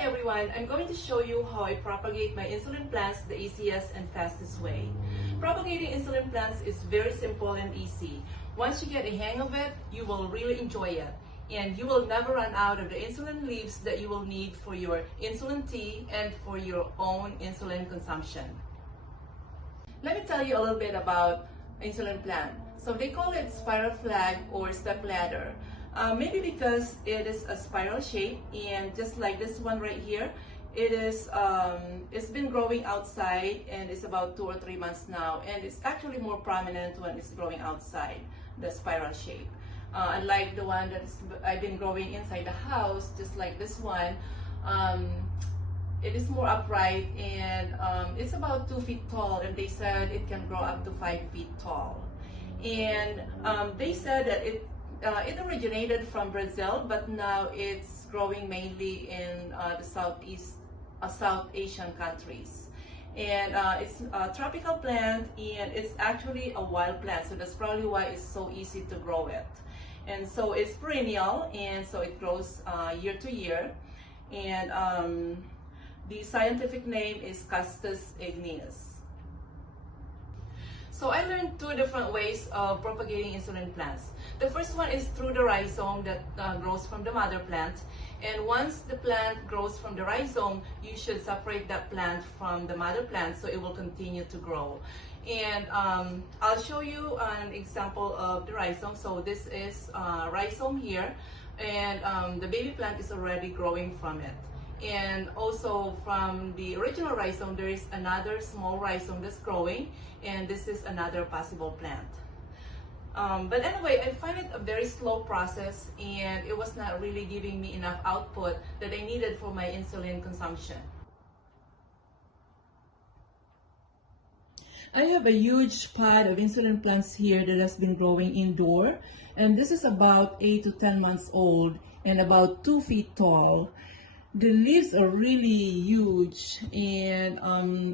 Hi everyone, I'm going to show you how I propagate my insulin plants the easiest and fastest way. Propagating insulin plants is very simple and easy. Once you get a hang of it, you will really enjoy it. And you will never run out of the insulin leaves that you will need for your insulin tea and for your own insulin consumption. Let me tell you a little bit about insulin plant. So they call it spiral flag or step ladder. Maybe because it is a spiral shape, and just like this one right here, it's been growing outside and it's about 2 or 3 months now, and it's actually more prominent when it's growing outside, the spiral shape. Unlike the one that I've been growing inside the house, just like this one, it is more upright, and it's about 2 feet tall, and they said it can grow up to 5 feet tall. And they said that it originated from Brazil, but now it's growing mainly in the South Asian countries. And it's a tropical plant, and it's actually a wild plant, so that's probably why it's so easy to grow it. And so it's perennial, and so it grows year to year. And the scientific name is Castus igneus. So I learned 2 different ways of propagating insulin plants. The first one is through the rhizome that grows from the mother plant. And once the plant grows from the rhizome, you should separate that plant from the mother plant so it will continue to grow. And I'll show you an example of the rhizome. So this is rhizome here, and the baby plant is already growing from it. And also from the original rhizome, there is another small rhizome that's growing, and this is another possible plant. But anyway, I find it a very slow process, and it was not really giving me enough output that I needed for my insulin consumption. I have a huge pod of insulin plants here that has been growing indoor, and this is about 8 to 10 months old and about 2 feet tall. The leaves are really huge, and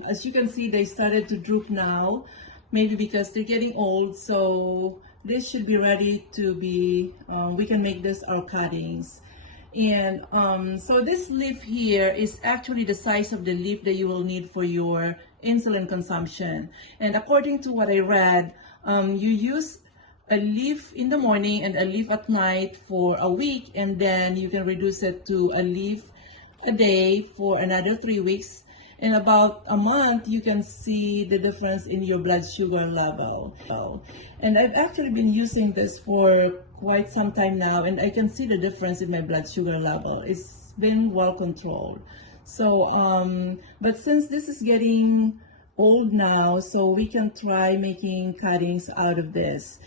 as you can see, they started to droop now, maybe because they're getting old, so this should be ready to be, we can make this our cuttings. And so this leaf here is actually the size of the leaf that you will need for your insulin consumption. And according to what I read, you use a leaf in the morning and a leaf at night for a week, and then you can reduce it to a leaf a day for another 3 weeks. In about a month, you can see the difference in your blood sugar level. And I've actually been using this for quite some time now, and I can see the difference in my blood sugar level. It's been well controlled. So, but since this is getting old now, so we can try making cuttings out of this.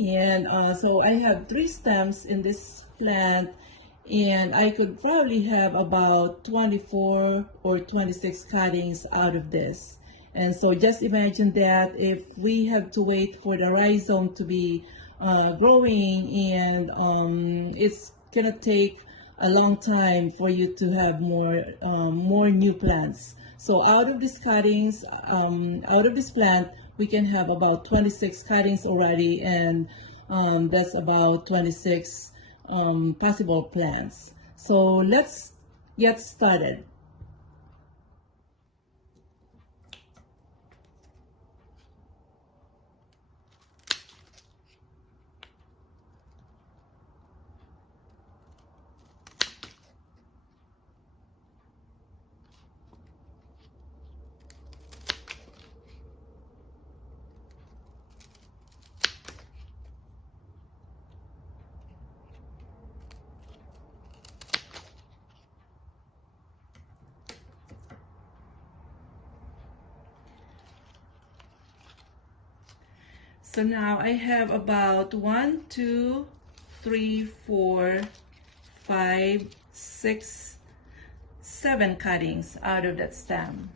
And so I have 3 stems in this plant, and I could probably have about 24 or 26 cuttings out of this. And so just imagine that if we have to wait for the rhizome to be growing, and it's gonna take a long time for you to have more new plants. So out of these cuttings, out of this plant, we can have about 26 cuttings already, and that's about 26 possible plants. So let's get started. So now I have about 1, 2, 3, 4, 5, 6, 7 cuttings out of that stem.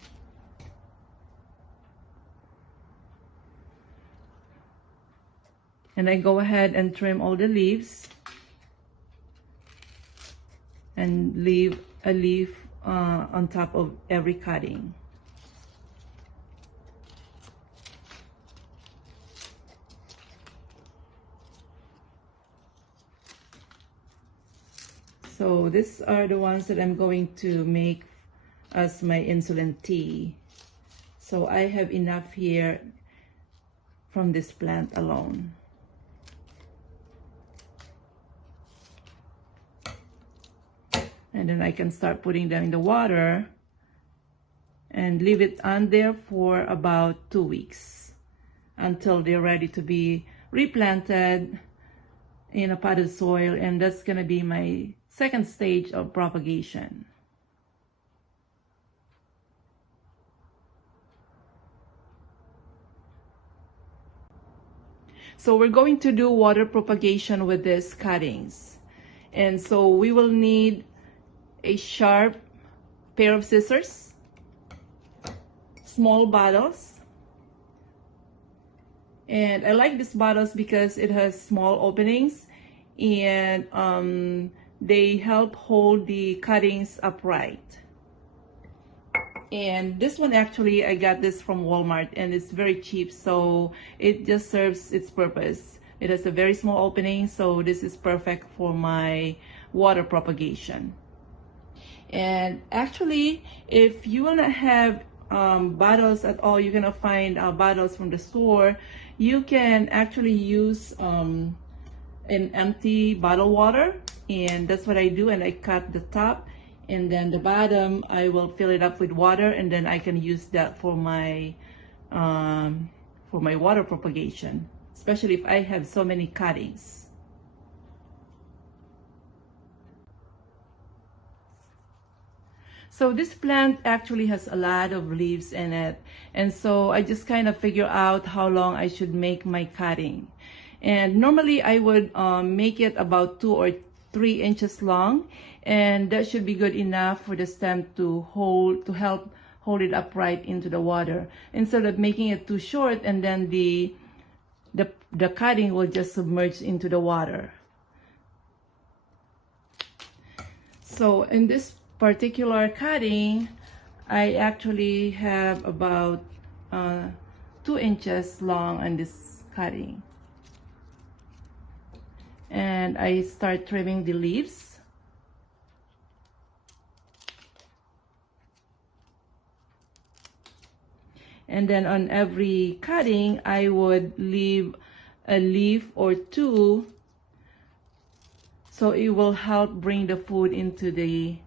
And I go ahead and trim all the leaves and leave a leaf on top of every cutting. So these are the ones that I'm going to make as my insulin tea. So I have enough here from this plant alone. And then I can start putting them in the water and leave it on there for about 2 weeks until they're ready to be replanted in a potted soil, and that's going to be my second stage of propagation. So we're going to do water propagation with these cuttings, and so we will need a sharp pair of scissors, small bottles, and I like these bottles because it has small openings, and they help hold the cuttings upright. And this one, actually, I got this from Walmart, and it's very cheap, so it just serves its purpose. It has a very small opening, so this is perfect for my water propagation. And actually, if you want to have bottles at all, you're gonna find bottles from the store. You can actually use an empty bottle water, and that's what I do. And I cut the top, and then the bottom I will fill it up with water, and then I can use that for my water propagation, especially if I have so many cuttings. So this plant actually has a lot of leaves in it, and so I just kind of figure out how long I should make my cutting. And normally I would make it about 2 or 3 inches long, and that should be good enough for the stem to help hold it upright into the water, instead of making it too short and then the cutting will just submerge into the water. So in this particular cutting, I actually have about 2 inches long on this cutting, and I start trimming the leaves. And then on every cutting, I would leave a leaf or 2, so it will help bring the food into the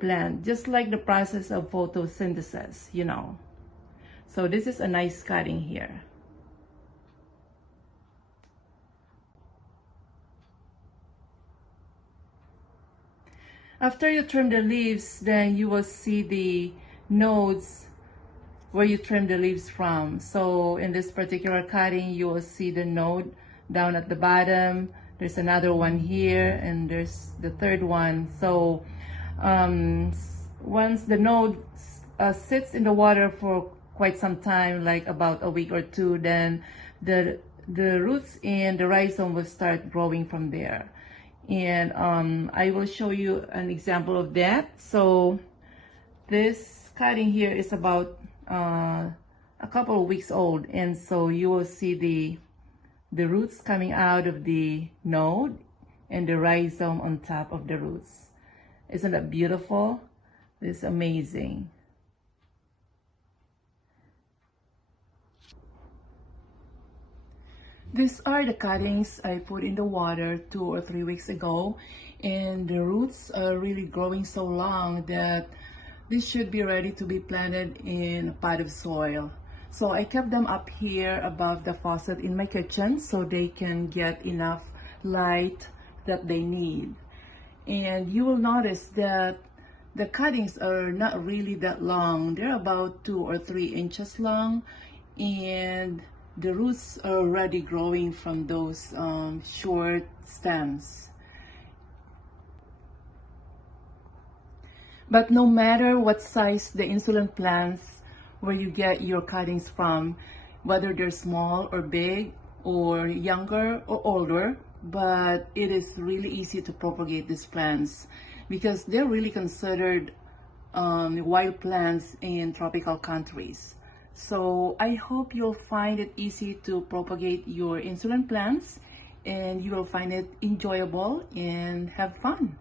plant, just like the process of photosynthesis, you know. So this is a nice cutting here. After you trim the leaves, then you will see the nodes where you trim the leaves from. So in this particular cutting, you will see the node down at the bottom. There's another one here, and there's the third one. So once the node sits in the water for quite some time, like about a week or 2, then the roots and the rhizome will start growing from there. And I will show you an example of that. So this cutting here is about a couple of weeks old, and so you will see the roots coming out of the node and the rhizome on top of the roots. Isn't that beautiful? It's amazing. These are the cuttings I put in the water 2 or 3 weeks ago, and the roots are really growing so long that this should be ready to be planted in a pot of soil. So I kept them up here above the faucet in my kitchen so they can get enough light that they need. And you will notice that the cuttings are not really that long. They're about 2 or 3 inches long, and the roots are already growing from those short stems. But no matter what size the insulin plants where you get your cuttings from, whether they're small or big or younger or older, but it is really easy to propagate these plants because they're really considered wild plants in tropical countries. So I hope you'll find it easy to propagate your insulin plants, and you will find it enjoyable and have fun.